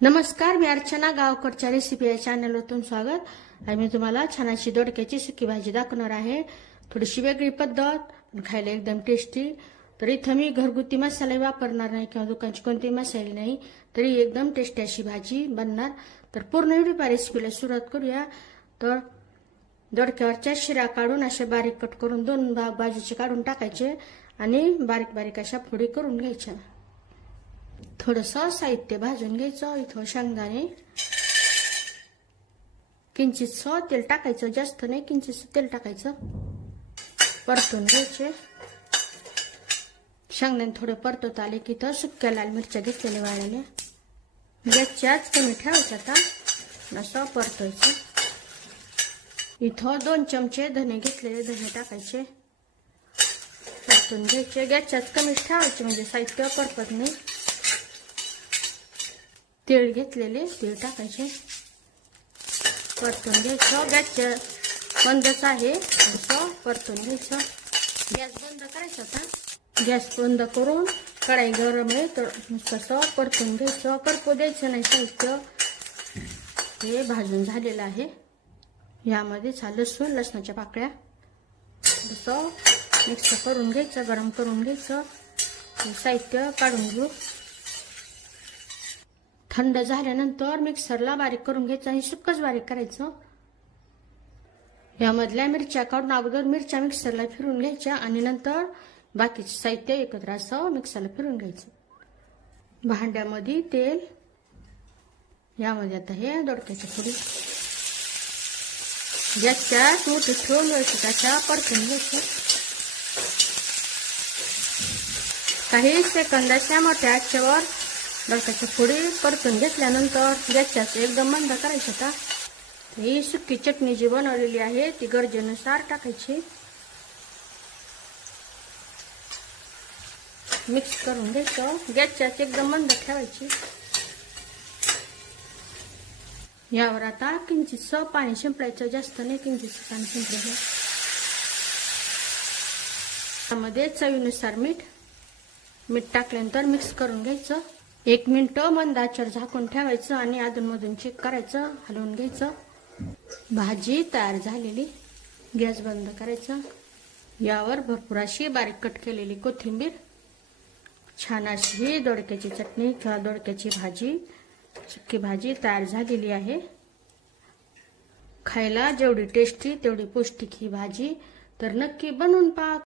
नमस्कार, मी अर्चना. गावकडच्या रेसिपी या चॅनलवर तुमचं स्वागत आहे. मी तुम्हाला छान अशी दोडक्याची सुकी भाजी दाखवणार आहे. थोडीशी वेगळी पद्धत, पण खायला एकदम टेस्टी. तर इथं मी घरगुती मसाले वापरणार नाही किंवा दुकानचे कोणतेही मसाले नाही, तरी एकदम टेस्टी अशी भाजी बनणार. तर पूर्ण व्हिडिओ रेसिपीला सुरुवात करूया. तर दोडक्यावरच्या शिरा काढून असे बारीक कट करून दोन भाग बाजूचे काढून टाकायचे आणि बारीक बारीक अशा फोडी करून घ्यायच्या. थोडंसं साहित्य भाजून घ्यायचं. इथं शेंगदाणे, किंचितसं तेल टाकायचं, जास्त नाही, किंचितसं तेल टाकायचं. परतून घ्यायचे. शेंगदाणे थोडे परतवत आले की तर सुक्या लाल मिरच्या घेतलेल्या वाळलेल्या गॅसच्याच कमी ठेवायच्या. आता असं परतवायचं. इथं 2 चमचे धने घेतलेले, धने टाकायचे, परतून घ्यायचे. गॅसच्याच कमी ठेवायचे म्हणजे साहित्य परतत नाही. तीळ घेतलेले, तीळ टाकायचे, परतून घ्यायचं. गॅसच्या बंदच आहे, असं परतून घ्यायचं. गॅस बंद करायचा. आता गॅस बंद करून कढाई गरम आहे तर नुसतं परतून घ्यायचं. करपू द्यायचं नाही साहित्य. हे भाजून झालेलं आहे. यामध्ये लसूण, लसणाच्या पाकळ्या असं मिक्स करून घ्यायचं, गरम करून घ्यायचं. साहित्य काढून घेऊ. थंड झाल्यानंतर मिक्सरला बारीक करून घ्यायचं आणि सुक्कच बारीक करायचं. यामधल्या मिरच्या काढून अगोदर मिरच्या मिक्सरला फिरून घ्यायच्या आणि नंतर बाकीचे साहित्य एकत्र असं मिक्सरला फिरून घ्यायचं. भांड्यामध्ये तेल, यामध्ये आता हे दोडक्याच्या फोडी गॅसच्या मोठी ठेवून घ्यायचं, त्याच्या परतून घ्यायचं. काही सेकंदाच्या मोठ्या आचेवर दोडक्याच्या फोडी परतून घेतल्यानंतर गॅसच्या एकदम मंद करायचं. आता ही सुकी चटणी जी बनवलेली आहे ती गरजेनुसार टाकायची, मिक्स करून घ्यायचं. गॅसच्या एकदम मंद ठेवायची. यावर आता किंचितसं पाणी शिंपडायचं, जास्त नाही, किंचितसं पाणी शिंपडायचं. त्यामध्ये चवीनुसार मीठ टाकल्यानंतर मिक्स करून घ्यायचं. 1 मिनिट मंद आचेवर झाकून ठेवायचं आणि अधूनमधून चेक करायचं, हलवून घ्यायचं. भाजी तयार झालेली. गॅस बंद करायचा. यावर भरपूर अशी बारीक कट केलेली कोथिंबीर. छान अशी दोडक्याची चटणी किंवा दोडक्याची भाजी, सुकी भाजी तयार झालेली आहे. खायला जेवढी टेस्टी तेवढी पौष्टिक ही भाजी. तर नक्की बनवून पहा.